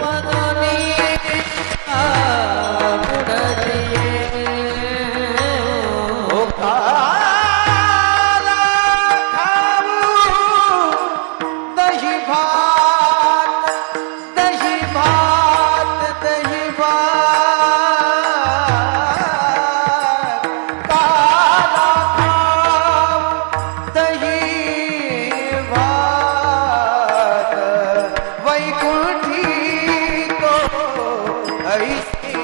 पदने life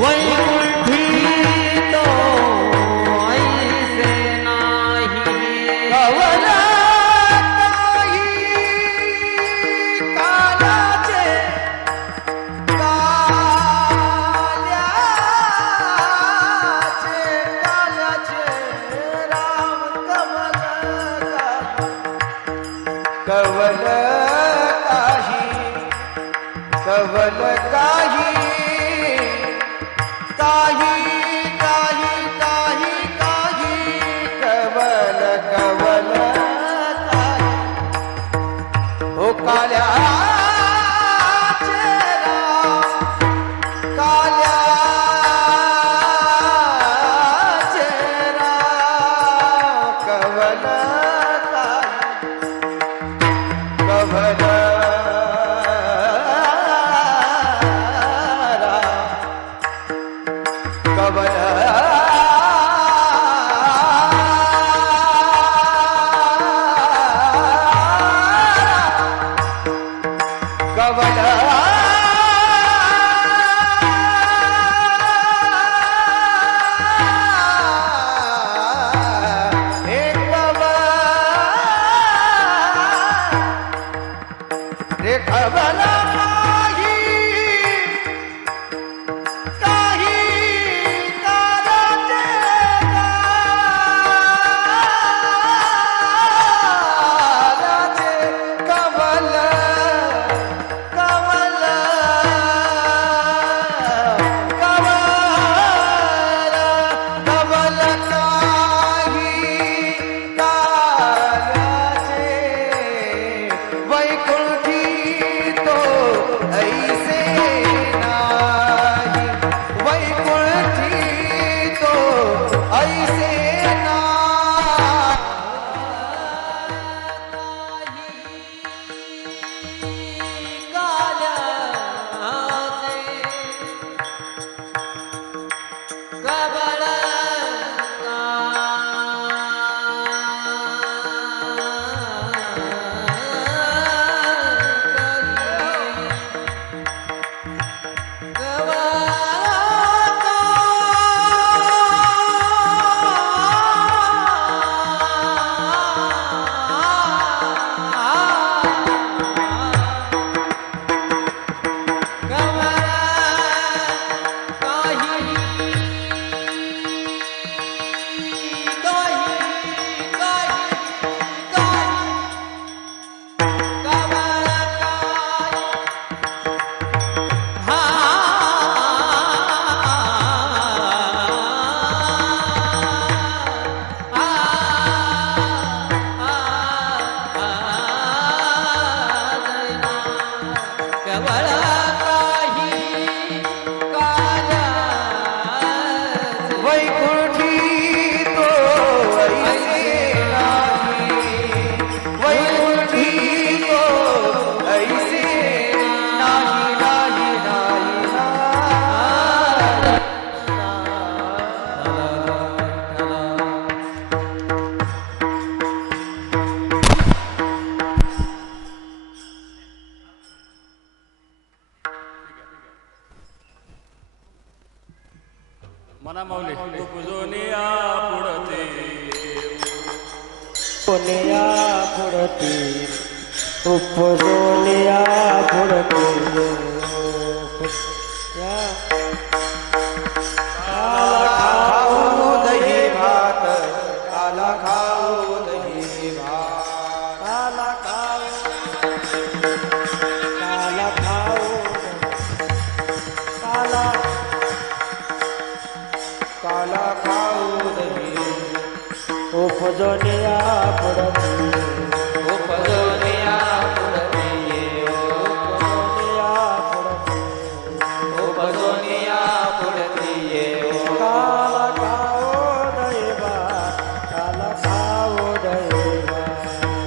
Wait. ಕವನ ऐसे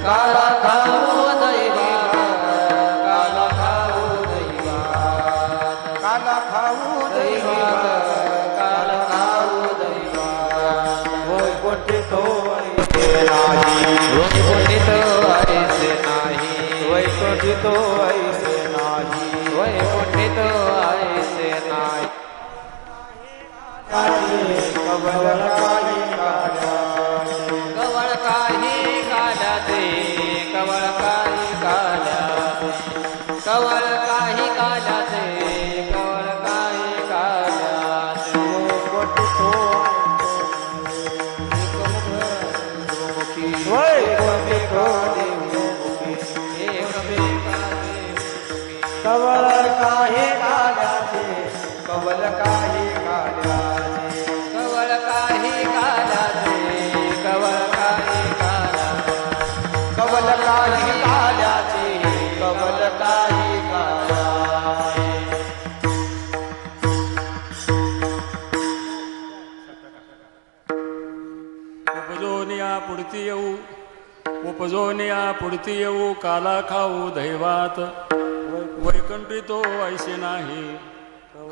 ਸਰਕਾਰ काला खाऊ दैवात वैकंठी तो ऐसे नाही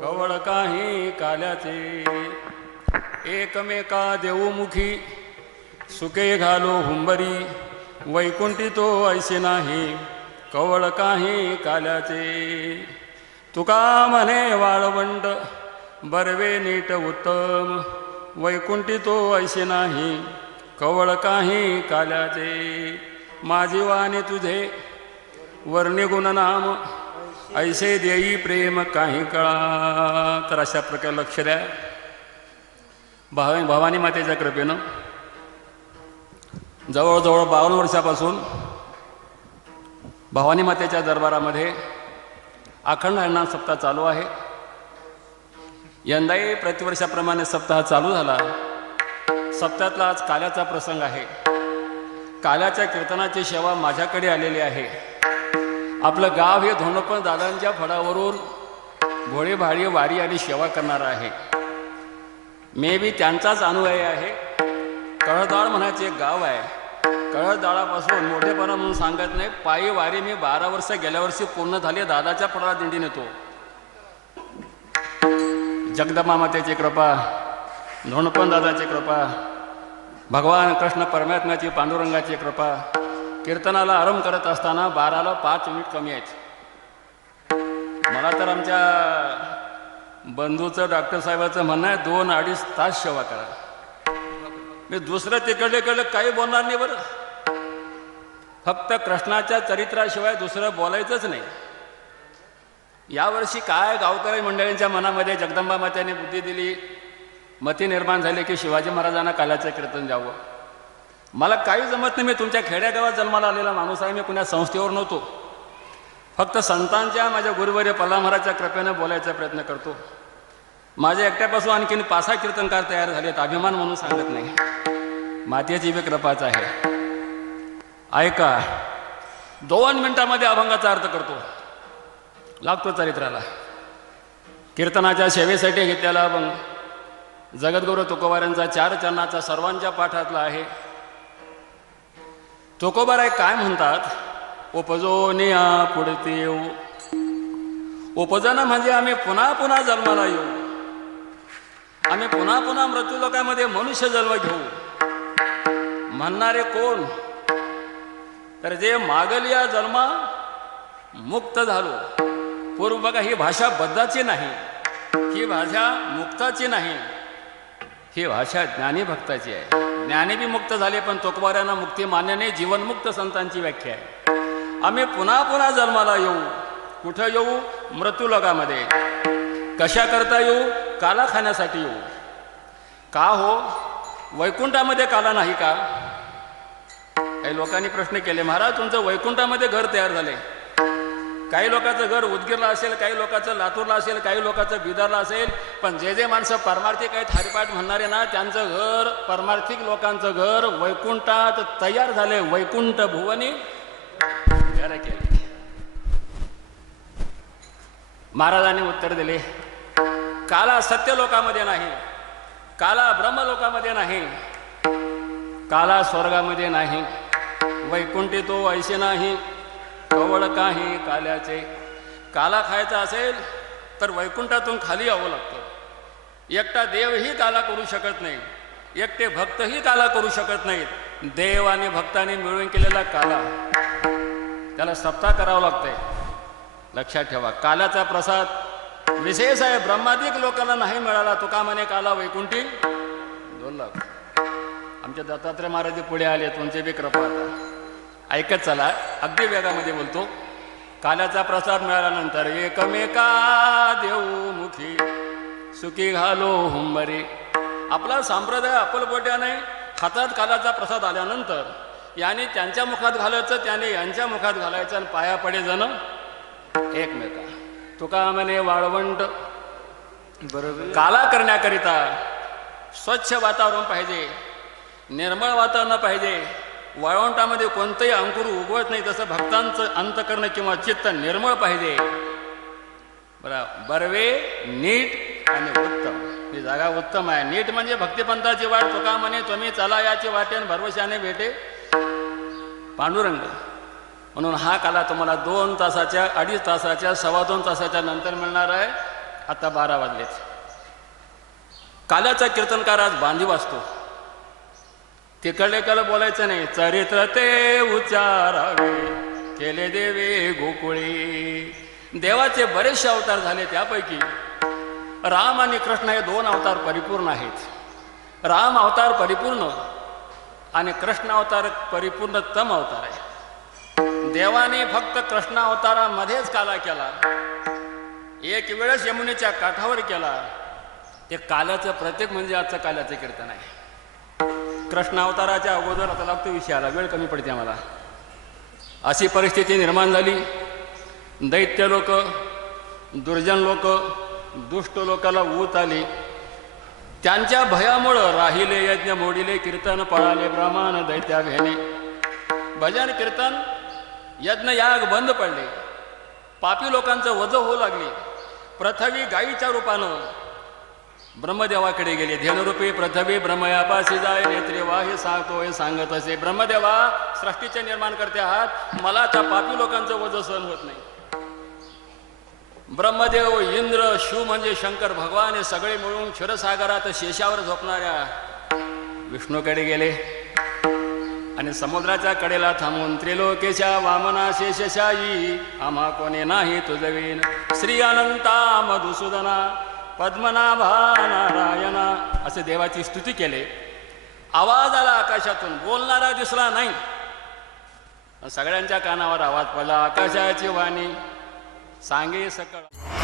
कवळ काही काल्याचे एकमेका देऊमुखी सुके घालो हुंबरी वैकुंठी तो ऐसे नाही कवळ काही काल्याचे तुका म्हणे वाळवंड बरवे नीट उत्तम वैकुंठी तो ऐसे नाही कवळ काही काल्याचे माझी वाने तुझे वर्णिगुणनाम ऐसे देई प्रेम काही कळा तर अशा प्रकारे लक्ष द्या भाव भवानी मातेच्या कृपेनं जवळजवळ बावन्न वर्षापासून भवानी मातेच्या दरबारामध्ये अखंड अण्णा सप्ताह चालू आहे यंदाही प्रतिवर्षाप्रमाणे सप्ताह चालू झाला सप्ताहातला आज काल्याचा प्रसंग आहे कालाच्या कीर्तनाची सेवा माझ्याकडे आलेली आहे आपलं गाव हे धोनपण दादांच्या फळावरून भोळे भाळी वारी आणि सेवा करणार आहे मे बी त्यांचाच अनुयायी आहे कळदाळ म्हणायचे एक गाव आहे कळदाळापासून मोठेपणा म्हणून सांगत नाही पायी वारी मी बारा वर्ष गेल्या वर्षी पूर्ण झाली दादाच्या फळा दिंडीने तो जगदमा मातेची कृपा धोणपण दादाची कृपा भगवान कृष्ण परमात्म्याची पांडुरंगाची कृपा कीर्तनाला आरंभ करत असताना बाराला पाच मिनिट कमी आहेत मला तर आमच्या बंधूचं डॉक्टर साहेबांचं म्हणणं आहे दोन अडीच तास सेवा करा मी दुसरं तिकडे कडलं काही बोलणार नाही बरं फक्त कृष्णाच्या चरित्राशिवाय दुसरं बोलायचंच नाही यावर्षी काय गावकरी मंडळींच्या मनामध्ये जगदंबा मात्याने बुद्धी दिली मती निर्माण झाले की शिवाजी महाराजांना कालाचं कीर्तन जावं मला काही जमत नाही मी तुमच्या खेड्यागावात जन्माला आलेला माणूस आहे मी कुणा संस्थेवर नव्हतो फक्त संतांच्या माझ्या गुरुवर्य पल्ला महाराजच्या कृपेनं बोलायचा प्रयत्न करतो माझ्या एकट्यापासून आणखीन पासा कीर्तनकार तयार झालेत अभिमान म्हणून सांगत नाही मातीची बी कृपाच आहे ऐका दोन मिनिटामध्ये अभंगाचा अर्थ करतो लागतो चरित्राला कीर्तनाच्या सेवेसाठी घेतलेला अभंग जगद्गुरु तुकोबाऱ्यांचा चार चरणाचा सर्वांच्या पाठातला आहे तुकोबाराय काय म्हणतात उपजोनिया पुढती येऊ उपजना म्हणजे आम्ही पुन्हा पुन्हा जन्माला येऊ आम्ही पुन्हा पुन्हा मृत्यूलोकामध्ये मनुष्य जन्म घेऊ म्हणणारे कोण तर जे मागलिया जन्मा मुक्त झालो पूर्व बघा ही भाषा बद्दाची नाही ही भाषा मुक्ताची नाही ही भाषा ज्ञानी भक्ताची आहे ज्ञानी बी मुक्त झाले पण तोकवाऱ्यांना मुक्ती मान्य नाही जीवनमुक्त संतांची व्याख्या आहे आम्ही पुन्हा पुन्हा जन्माला येऊ कुठं येऊ मृत्यूलगामध्ये कशा करता येऊ काला खाण्यासाठी येऊ का हो वैकुंठामध्ये काला नाही का काही लोकांनी प्रश्न केले महाराज तुमचं वैकुंठामध्ये घर तयार झाले काही लोकांचं घर उदगीरला असेल काही लोकांचं लातूरला असेल काही लोकांचं बिदरला असेल पण जे जे माणसं परमार्थिक आहेत हरिपाठ म्हणणारे ना त्यांचं घर परमार्थिक लोकांचं घर वैकुंठात तयार झाले वैकुंठ भुवनी केले महाराजांनी उत्तर दिले काला सत्य लोकामध्ये नाही काला ब्रह्म लोकामध्ये नाही काला स्वर्गामध्ये नाही वैकुंठी तो ऐसे नाही अवळ काही काल्याचे काला खायचा असेल तर वैकुंठातून खाली यावं लागतं एकटा देवही काला करू शकत नाही एकटे भक्तही काला करू शकत नाहीत देव आणि भक्ताने मिळून केलेला काला त्याला सप्ताह करावं लागतंय लक्षात ठेवा काल्याचा प्रसाद विशेष आहे ब्रह्मादिक लोकांना नाही मिळाला तुका म्हणे काला वैकुंठी दोन लाख आमच्या दत्तात्रय महाराज पुढे आले तुमचे बी कृपा ऐकत चला अगदी वेगामध्ये बोलतो काल्याचा प्रसाद मिळाल्यानंतर एकमेका देऊ मुखी सुखी घालो हुंबरे आपला संप्रदाय अकोलपोट्याने हातात काल्याचा प्रसाद आल्यानंतर याने त्यांच्या मुखात घालायचं त्याने यांच्या मुखात घालायचं आणि पाया पडे जण एकमेका तुका म्हणे वाळवंट बरोबर काला करण्याकरिता स्वच्छ वातावरण पाहिजे निर्मळ वातावरण पाहिजे वाळवंटामध्ये कोणतंही अंकुर उगवत नाही तसं भक्तांचं अंतकरण किंवा चित्त निर्मळ पाहिजे बरा बर्वे नीट आणि उत्तम ही जागा उत्तम आहे नीट म्हणजे भक्तिपंथाची वाट तुका म्हणे तुम्ही चला याची वाटेन भरवशाने भेटे पांडुरंग म्हणून हा काला तुम्हाला दोन तासाच्या अडीच तासाच्या सव्वा दोन तासाच्या नंतर मिळणार आहे आता बारा वाजलेच कालाचा कीर्तनकार आज बांधीव असतो तिकडले कल बोलायचं नाही चरित्र ते उच्चारावे केले देवे गोकुळी देवाचे बरेचसे अवतार झाले त्यापैकी राम आणि कृष्ण हे दोन अवतार परिपूर्ण आहेत राम अवतार परिपूर्ण आणि कृष्ण अवतार परिपूर्ण तम अवतार आहे देवाने फक्त कृष्ण अवतारामध्येच काला केला एक वेळच यमुनेच्या काठावर केला ते कालाचं प्रत्येक म्हणजे आजचं काल्याचं कीर्तन आहे कृष्णावताराच्या अगोदर आता लागतो विषयाला वेळ कमी पडते आम्हाला अशी परिस्थिती निर्माण झाली दैत्य लोक दुर्जन लोक दुष्ट लोकाला ऊत आली त्यांच्या भयामुळं राहिले यज्ञ मोडिले कीर्तन पळाले ब्राह्मण दैत्या घेणे भजन कीर्तन यज्ञ याग बंद पडले पापी लोकांचं वज होऊ लागले प्रथवी गायीच्या रूपानं ब्रह्मदेवाकडे गेले ध्येनरूपी पृथ्वी ब्रह्मयापाशी जाय नेत्रेवा हे सांगतो हे सांगत असे ब्रह्मदेवा सृष्टीचे निर्माण करते आहात मला त्या पापी लोकांचं वज सहन होत नाही ब्रह्मदेव इंद्र शिव म्हणजे शंकर भगवान हे सगळे मिळून क्षीरसागरात शेषावर झोपणाऱ्या विष्णूकडे गेले आणि समुद्राच्या कडेला थांबून त्रिलोकेशा वामना शेषशायी आम्हा कोणी नाही तुझवीन श्री अनंता मधुसूदना पद्मनाभा नारायण असे देवाची स्तुती केले आवाज आला आकाशातून बोलणारा दिसला नाही सगळ्यांच्या कानावर आवाज पडला आकाशाची वाणी सांगे सकळ